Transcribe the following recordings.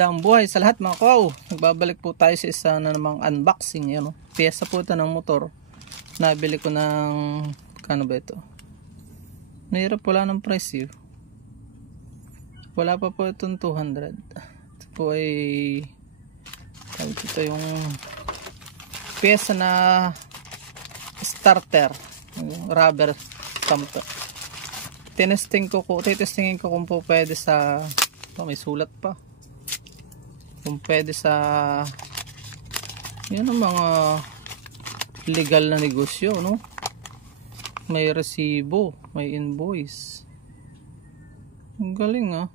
Magandang buhay sa lahat mga kawaw. Nagbabalik po tayo sa isa na namang unboxing. Yan, piyesa po ito ng motor. Nabili ko ng kano ba ito? Mahirap, wala ng price yun. Wala pa po itong 200. Ito po ay ito yung piyesa na starter, rubber stamp. Titestingin ko kung po pwede sa may sulat pa, kung pwede sa yun ang mga legal na negosyo, no? May resibo, may invoice. Ang galing, ah.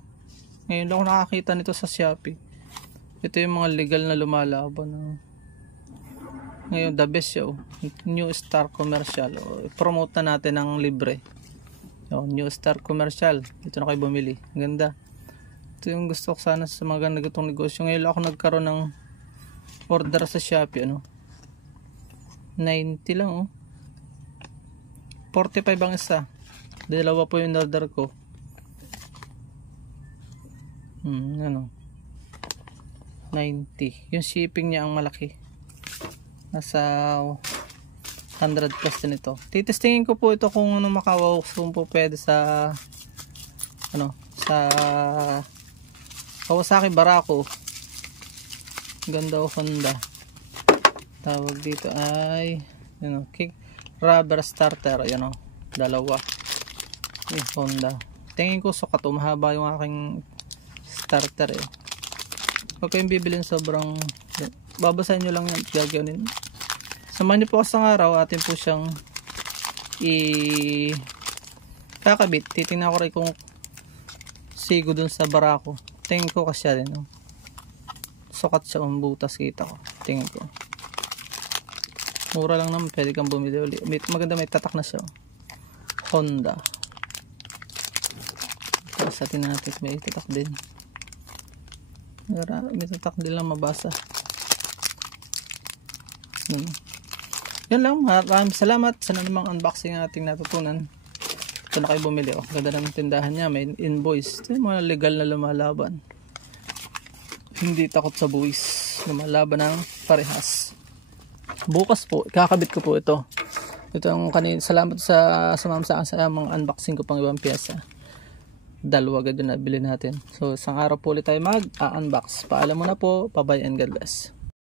Ngayon lang ako nakakita nito sa Shopee. Ito yung mga legal na lumalaban, ah. Ngayon the best show, New Star Commercial. Promote na natin ng libre. New Star Commercial, dito na kayo bumili. Ang ganda. Ito yung gusto ko sana sa mga ganitong negosyo. Ngayon ako nagkaroon ng order sa Shopee, ano? 90 lang, oh. 45 ang isa. Dalawa po yung order ko. Ano? 90. Yung shipping niya ang malaki. Nasa 100 plus din ito. Titestingin ko po ito kung ano makawaw, kung po pwede sa ano, sa Kawasaki Barako. Ganda o Honda. Tawag dito ay kick rubber starter. Yan o, dalawa. Honda. Tingin ko sukat o, mahaba yung aking starter eh. Huwag kayong bibilin sobrang, babasahin nyo lang yan, gagawin. Samahan nyo po kasi ng araw, atin po siyang kakabit. Titingnan ko rin kung sigo dun sa Barako. Tingin ko kasi rin, no? Sukat siya kung butas, kita ko. Tingin ko. Mura lang naman, pwede kang bumili ulit. Maganda, may tatak na siya. Honda. Tapos atin natin, may tatak din. May tatak din lang mabasa. Yan lang, maraming salamat sa namang unboxing na ating natutunan. Ito na kayo bumili, oh. Ganda ng tindahan niya, may invoice. Ito yung mga legal na lumalaban. Hindi takot sa buwis, lumalaban ng parehas. Bukas po, kakabit ko po ito. Ito ang salamat sa sumama sa akin sa mga unboxing ko pang ibang piyesa. Dalawa agad yung nabili natin. So isang araw po ulit tayo mag-unbox. Paalam muna po, bye bye and God bless.